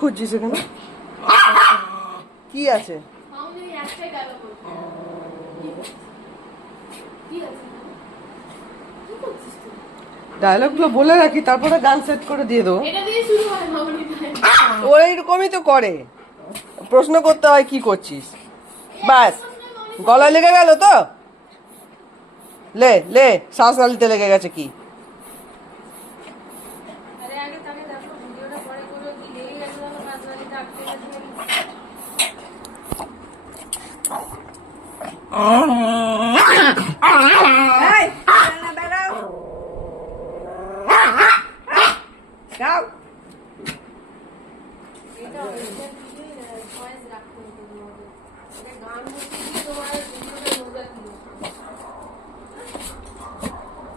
খুঁজছিস এখানে? কি আছে? ডায়লগ গুলো বলে রাখি, তারপরে গান সেট করে দিয়ে দেবো। ও এইরকমই তো করে, প্রশ্ন করতে হয় কি করছিস, ব্যাস। গলায় লেগে গেল তো, লে লে, শ্বাস নালিতে লেগে গেছে কি?